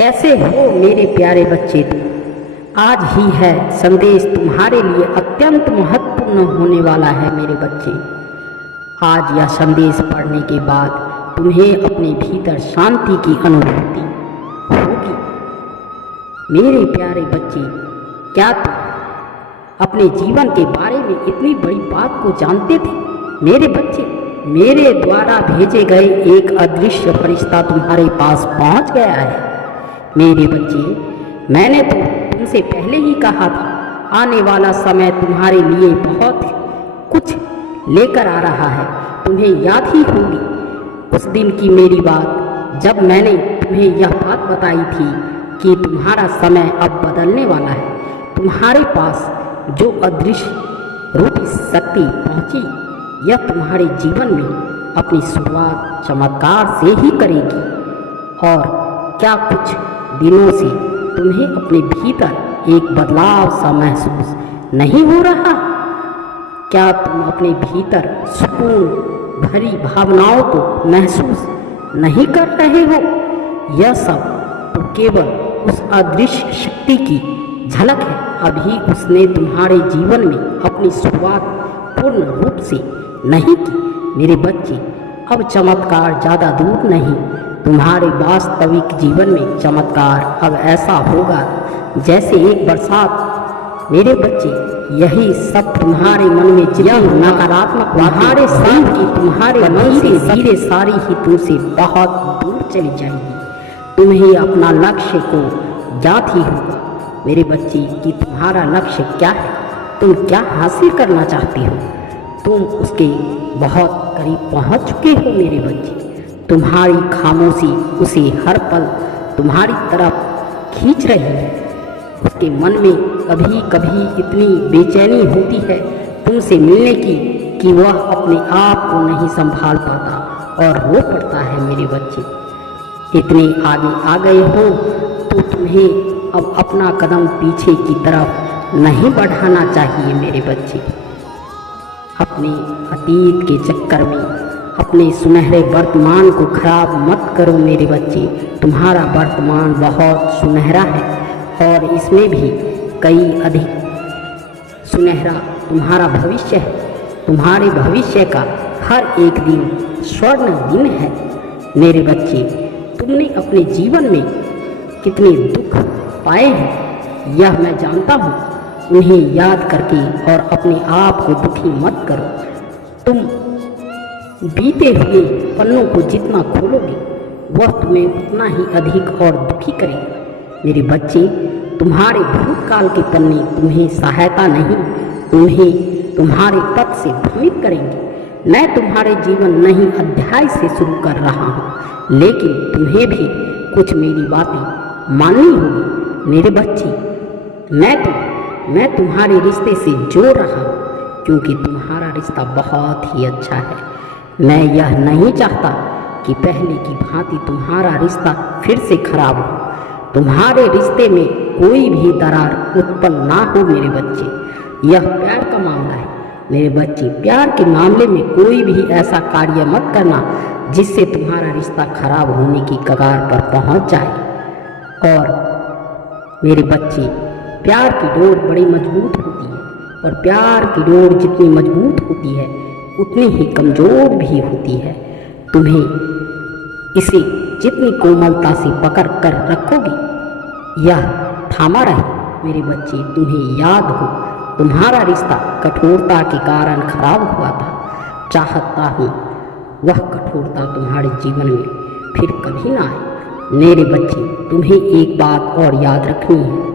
कैसे हो मेरे प्यारे बच्चे तुम। आज ही है संदेश तुम्हारे लिए अत्यंत महत्वपूर्ण होने वाला है मेरे बच्चे। आज यह संदेश पढ़ने के बाद तुम्हें अपने भीतर शांति की अनुभूति होगी। मेरे प्यारे बच्चे, क्या तुम अपने जीवन के बारे में इतनी बड़ी बात को जानते थे? मेरे बच्चे, मेरे द्वारा भेजे गए एक अदृश्य फरिश्ता तुम्हारे पास पहुंच गया है। मेरे बच्चे, मैंने तो तुमसे पहले ही कहा था, आने वाला समय तुम्हारे लिए बहुत कुछ लेकर आ रहा है। तुम्हें याद ही होगी उस दिन की मेरी बात, जब मैंने तुम्हें यह बात बताई थी कि तुम्हारा समय अब बदलने वाला है। तुम्हारे पास जो अदृश्य रूपी शक्ति पहुंची, यह तुम्हारे जीवन में अपनी शुरुआत चमत्कार से ही करेगी। और क्या कुछ दिनों से तुम्हें अपने भीतर एक बदलाव सा महसूस नहीं हो रहा? क्या तुम अपने भीतर सुकून भरी भावनाओं को महसूस नहीं कर रहे हो? यह सब तो केवल उस अदृश्य शक्ति की झलक है। अभी उसने तुम्हारे जीवन में अपनी शुरुआत पूर्ण रूप से नहीं की। मेरे बच्चे, अब चमत्कार ज़्यादा दूर नहीं। तुम्हारे वास्तविक जीवन में चमत्कार अब ऐसा होगा जैसे एक बरसात। मेरे बच्चे, यही सब तुम्हारे मन में यह नकारात्मक तुम्हारे साथ की तुम्हारे मन से धीरे सारी ही तुमसे बहुत दूर चली जाएगी। तुम्हें अपना लक्ष्य को ज्ञात ही होगा मेरे बच्चे कि तुम्हारा लक्ष्य क्या है, तुम क्या हासिल करना चाहते हो। तुम उसके बहुत करीब पहुंच चुके हो मेरे बच्चे। तुम्हारी खामोशी उसे हर पल तुम्हारी तरफ खींच रही है। उसके मन में कभी कभी इतनी बेचैनी होती है तुमसे मिलने की कि वह अपने आप को नहीं संभाल पाता और रो पड़ता है मेरे बच्चे। इतने आगे आ गए हो तो तुम्हें अब अपना कदम पीछे की तरफ नहीं बढ़ाना चाहिए मेरे बच्चे। अपने अतीत के चक्कर में अपने सुनहरे वर्तमान को खराब मत करो मेरे बच्चे। तुम्हारा वर्तमान बहुत सुनहरा है और इसमें भी कई अधिक सुनहरा तुम्हारा भविष्य है। तुम्हारे भविष्य का हर एक दिन स्वर्ण दिन है मेरे बच्चे। तुमने अपने जीवन में कितने दुख पाए हैं यह मैं जानता हूँ। उन्हें याद करके और अपने आप को दुखी मत करो। तुम बीते हुए पन्नों को जितना खोलोगे वह तुम्हें उतना ही अधिक और दुखी करेगा मेरे बच्चे। तुम्हारे भूतकाल के पन्ने तुम्हें सहायता नहीं, तुम्हें तुम्हारे पथ से भ्रमित करेंगे। मैं तुम्हारे जीवन नई अध्याय से शुरू कर रहा हूँ, लेकिन तुम्हें भी कुछ मेरी बातें माननी होगी मेरे बच्चे। मैं तुम्हारे रिश्ते से जोड़ रहा हूँ क्योंकि तुम्हारा रिश्ता बहुत ही अच्छा है। मैं यह नहीं चाहता कि पहले की भांति तुम्हारा रिश्ता फिर से खराब हो। तुम्हारे रिश्ते में कोई भी दरार उत्पन्न ना हो मेरे बच्चे। यह प्यार का मामला है मेरे बच्चे। प्यार के मामले में कोई भी ऐसा कार्य मत करना जिससे तुम्हारा रिश्ता खराब होने की कगार पर पहुंच जाए। और मेरे बच्चे, प्यार की डोर बड़ी मजबूत होती है और प्यार की डोर जितनी मजबूत होती है उतनी ही कमज़ोर भी होती है। तुम्हें इसे जितनी कोमलता से पकड़ कर रखोगे यह थामा रहे मेरे बच्चे। तुम्हें याद हो तुम्हारा रिश्ता कठोरता के कारण खराब हुआ था। चाहता हूँ वह कठोरता तुम्हारे जीवन में फिर कभी ना आए मेरे बच्चे। तुम्हें एक बात और याद रखनी है,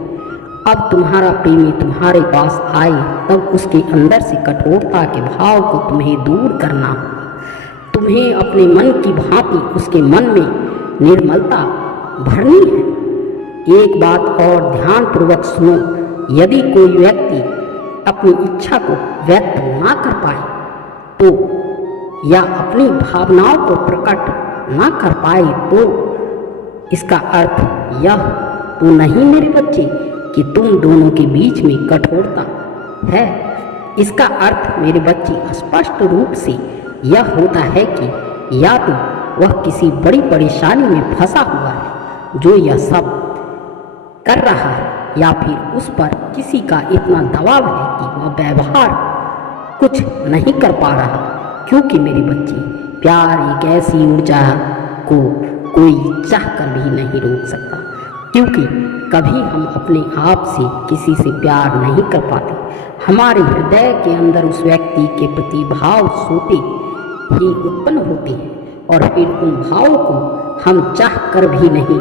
अब तुम्हारा प्रेमी तुम्हारे पास आए तब उसके अंदर से कठोरता के भाव को तुम्हें दूर करना होगा। तुम्हें अपने मन की भांति उसके मन में निर्मलता भरनी है। एक बात और ध्यानपूर्वक सुनो, यदि कोई व्यक्ति अपनी इच्छा को व्यक्त ना कर पाए तो या अपनी भावनाओं को प्रकट ना कर पाए तो इसका अर्थ यह तो नहीं मेरे बच्चे कि तुम दोनों के बीच में कठोरता है। इसका अर्थ मेरे बच्चे स्पष्ट रूप से यह होता है कि या तो वह किसी बड़ी परेशानी में फंसा हुआ है जो यह सब कर रहा है या फिर उस पर किसी का इतना दबाव है कि वह व्यवहार कुछ नहीं कर पा रहा, क्योंकि मेरे बच्चे प्यार एक ऐसी ऊर्जा को कोई चाह कर भी नहीं रोक सकता, क्योंकि कभी हम अपने आप से किसी से प्यार नहीं कर पाते। हमारे हृदय के अंदर उस व्यक्ति के प्रति भाव सोते ही उत्पन्न होते हैं और फिर उन भावों को हम चाह कर भी नहीं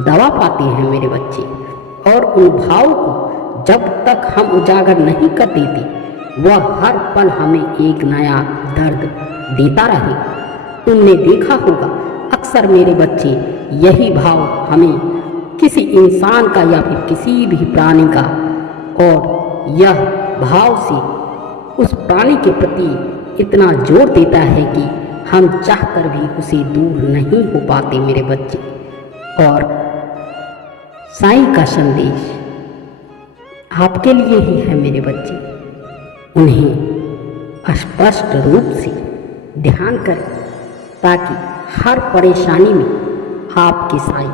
दबा पाते हैं मेरे बच्चे। और उन भावों को जब तक हम उजागर नहीं कर देते वह हर पल हमें एक नया दर्द देता रहे। तुमने देखा होगा अक्सर मेरे बच्चे यही भाव हमें किसी इंसान का या फिर किसी भी प्राणी का, और यह भाव से उस प्राणी के प्रति इतना जोर देता है कि हम चाहकर भी उसे दूर नहीं हो पाते मेरे बच्चे। और साईं का संदेश आपके लिए ही है मेरे बच्चे। उन्हें स्पष्ट रूप से ध्यान करें ताकि हर परेशानी में आपके साईं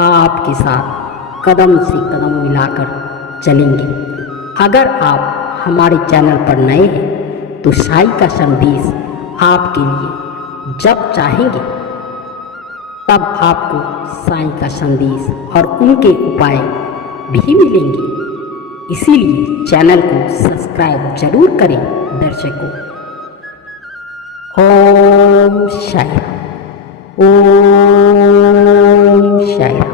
आपके साथ कदम से कदम मिलाकर चलेंगे। अगर आप हमारे चैनल पर नए हैं तो साईं का संदेश आपके लिए जब चाहेंगे तब आपको साईं का संदेश और उनके उपाय भी मिलेंगे। इसीलिए चैनल को सब्सक्राइब जरूर करें दर्शकों। ओम शायरा, ओम शायरा।